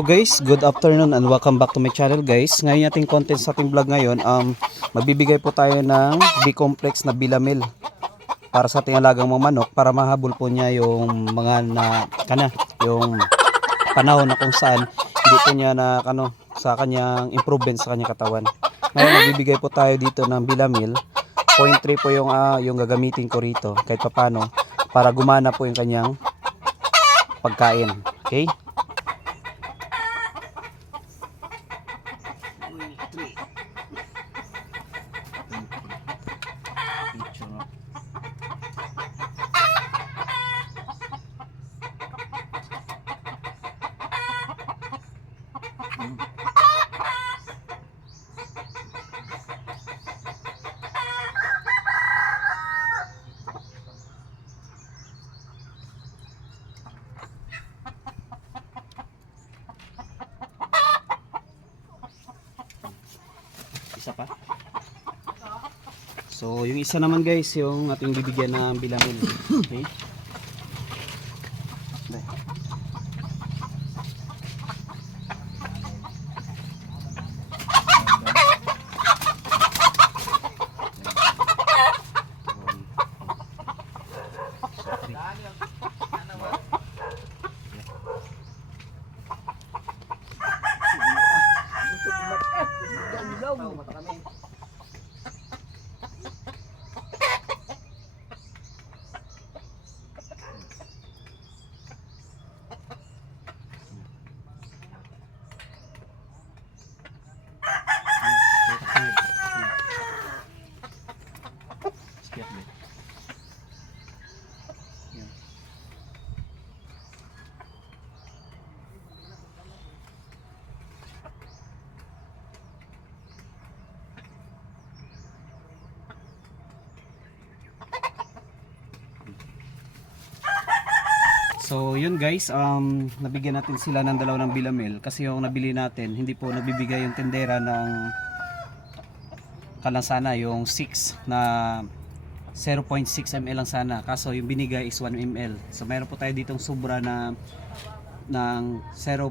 So guys, good afternoon and welcome back to my channel guys. Ngayon ating content sa ating vlog ngayon, magbibigay po tayo ng B-complex na Bilamil para sa ating alagang mga manok para mahabol po niya yung mga yung panahon na kung saan hindi po niya sa kanyang improvement sa kanyang katawan. Ngayon magbibigay po tayo dito ng Bilamil. 0.3 po yung gagamitin ko rito kahit papano para gumana po yung kanyang pagkain. Okay? Isa pa. So, yung isa naman guys, yung ating bibigyan ng Bilamil. Okay? So yun guys, nabigyan natin sila ng dalawa ng Bilamil kasi yung nabili natin, hindi po nagbibigay yung tindera ng sana yung 6 na 0.6 ml lang sana, kaso yung binigay is 1 ml. So meron po tayo ditong sobra na ng 0.3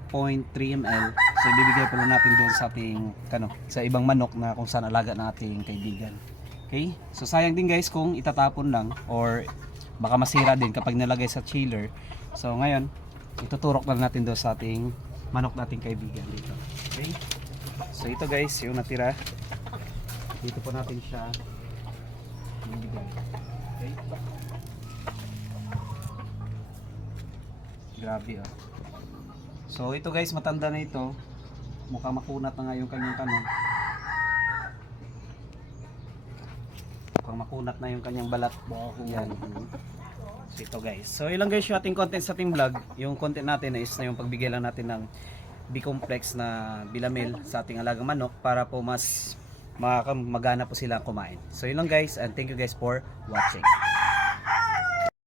ml. So ibibigay po natin doon sa ating sa ibang manok na kung saan alaga ng ating kaibigan. Okay? So sayang din guys kung itatapon lang or baka masira din kapag nalagay sa chiller. So ngayon, ituturok na natin doon sa ating manok nating kaibigan dito. Okay? So ito guys, yung natira. Dito po natin siya ibigay. Okay? Grabe oh. So ito guys, matanda na ito. Mukhang makunat na nga yung kanyang Mukhang makunat na yung kanyang balat. Yan. So ito guys. So ilang guys yung ating content sa ating vlog. Yung content natin is na yung pagbigay lang natin ng B-complex na Bilamil sa ating alagang manok para po mas magana po sila kumain. So yun lang guys, and thank you guys for watching.